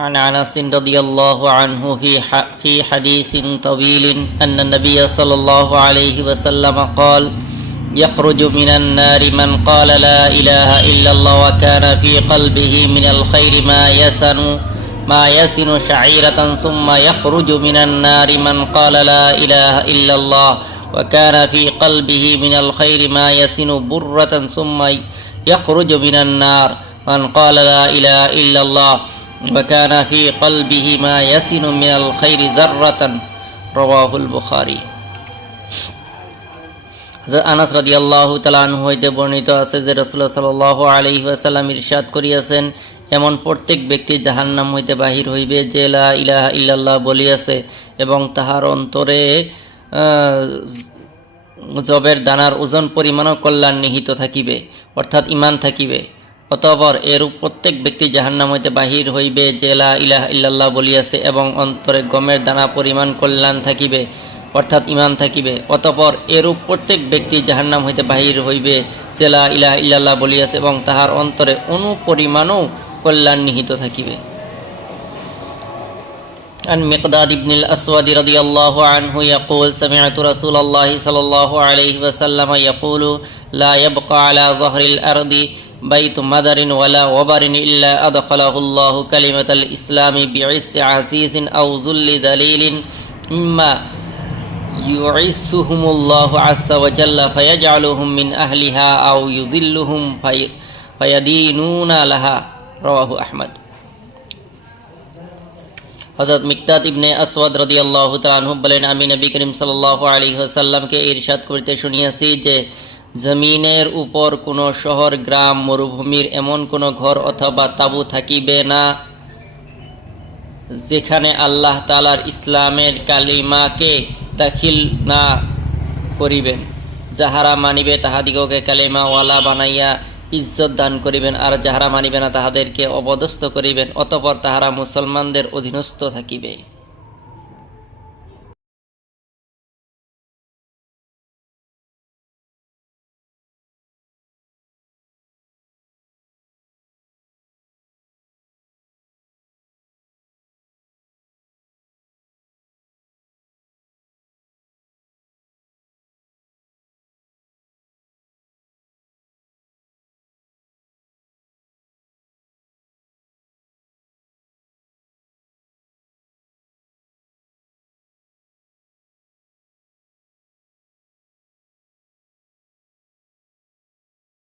عن أنس رضي الله عنه في في حديث طويل أن النبي صلى الله عليه وسلم قال يخرج من النار من قال لا إله إلا الله وكان في قلبه من الخير ما يسن ما يسن شعيرة ثم يخرج من النار من قال لا إله إلا الله وكان في قلبه من الخير ما يسن برة ثم يخرج من النار من قال لا إله إلا الله. وكان في قلبه ما يسن من الخير ذرة رواه البخاري হযরত আনাস রাদিয়াল্লাহু তাআলা আনহু হইতে বর্ণিত আছে যে রাসূলুল্লাহ সাল্লাল্লাহু আলাইহি ওয়াসাল্লাম ইরশাদ করিয়াছেন এমন প্রত্যেক ব্যক্তি জাহান্নাম হইতে বাহির হইবে যে লা ইলাহা ইল্লাল্লাহ বলিয়াছে এবং তাহার অন্তরে আহ, জবের দানার ওজন পরিমাণও কল্যাণ নিহিত থাকিবে অর্থাৎ ইমান থাকিবে অতঃপর এরূপ প্রত্যেক ব্যক্তি জাহান্নাম হইতে বাহির হইবে যে লা ইলাহা ইল্লাল্লাহ বলিয়াছে এবং অন্তরে গমের দানা পরিমাণ কল্যাণ থাকিবে অর্থাৎ ইমান থাকিবে অতঃপর এরূপ প্রত্যেক ব্যক্তি জাহান্নাম হইতে বাহির হইবে যে লা ইলাহা ইল্লাল্লাহ বলিয়াছে এবং তাহার অন্তরে অনুপরিমাণও কল্যাণ নিহিত থাকিবে عن مقداد بن الأسود رضي الله عنه يقول سمعت رسول الله صلى الله عليه وسلم يقول لا يبقى على ظهر الأرض بيت مدر ولا وبر إلا أدخله الله كلمة الإسلام بعز عزيز أو ذل ذليل مما يعسهم الله عز وجل فيجعلهم من أهلها أو يذلهم في فيدينون لها رواه أحمد হজরত মিকতাদ ইবনে আসওয়াদ রদিয়াল্লাহ তালহু বলেন আমি নবী করিম সাল্লাহ আলী সাল্লামকে ইরশাদ করিতে শুনিয়াছি যে জমিনের উপর কোনো শহর, গ্রাম, মরুভূমির এমন কোনো ঘর অথবা তাবু থাকিবে না, যেখানে আল্লাহ তালার ইসলামের কালিমাকে দাখিল না করিবেন, যাহারা মানিবে তাহাদিগকে কালিমাওয়ালা বানাইয়া ইজ্জত দান করিবেন, আর যাহারা মানিবে না তাহাদেরকে অবদস্থ করিবেন, অতপর তাহারা মুসলমানদের অধীনস্থ থাকিবে।